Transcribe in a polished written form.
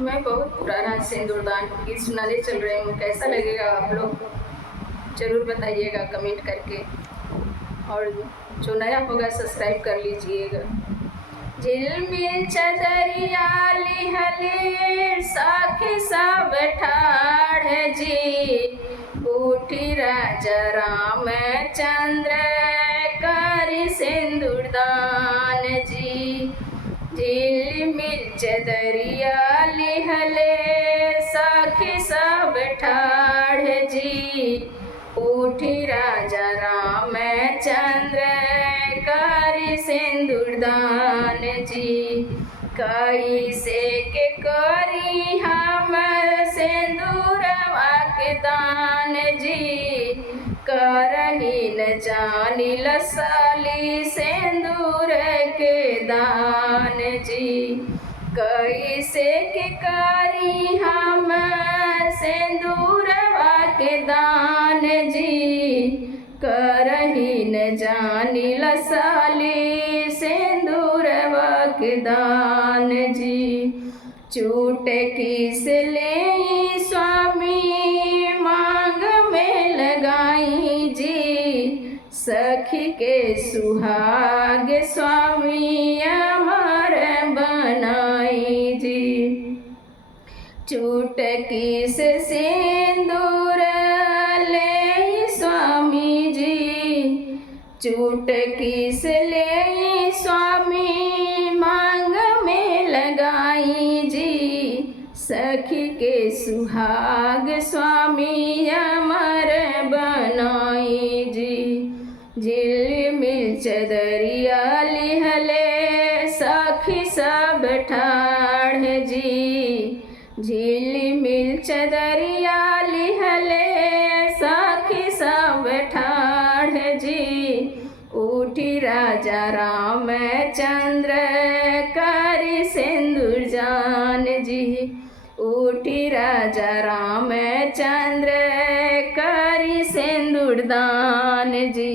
मैं बहुत पुराना सिंदूरदान गीत सुनाने चल रही हूँ। कैसा लगेगा आप लोग ज़रूर बताइएगा कमेंट करके, और जो नया होगा सब्सक्राइब कर लीजिएगा। झिलमिल चदरिया लिहले साखी सब ठाढ़ जी, उठी राजा रामचंद्र करि सिंदूरदान जी। झिलमिल चदरिया लिहले साखी सब ठाढ़ जी, उठी राजा रामचंद्र करि सिंदूरदान जी। कैसे के करी हम सिंदूरवा के दान जी, करही न जानिल साली सिंदूर के दान जी। कैसे के करी हम सिंदूरवा के दान जी, करही न जानिल साली सिंदूरवा के दान जी। चुटकी से ले स्वामी मांग में लगाई जी, सखी के सुहाग स्वामी अमर बनाई जी। चुटकी से सिंदूर ले स्वामी जी, चुटकी से ले स्वामी मांग में लगाई जी, सखी के सुहाग स्वामी अमर बनाई जी। झिलमिल चदरिया लिहले साखी सब ठाढ़ जी, झिलमिल चदरिया लिहले साखी सब ठाढ़ जी, उठी राजा रामचंद्र करि सिंदूरदान जी, उठी राजा रामचंद्र करि सिंदूरदान जी।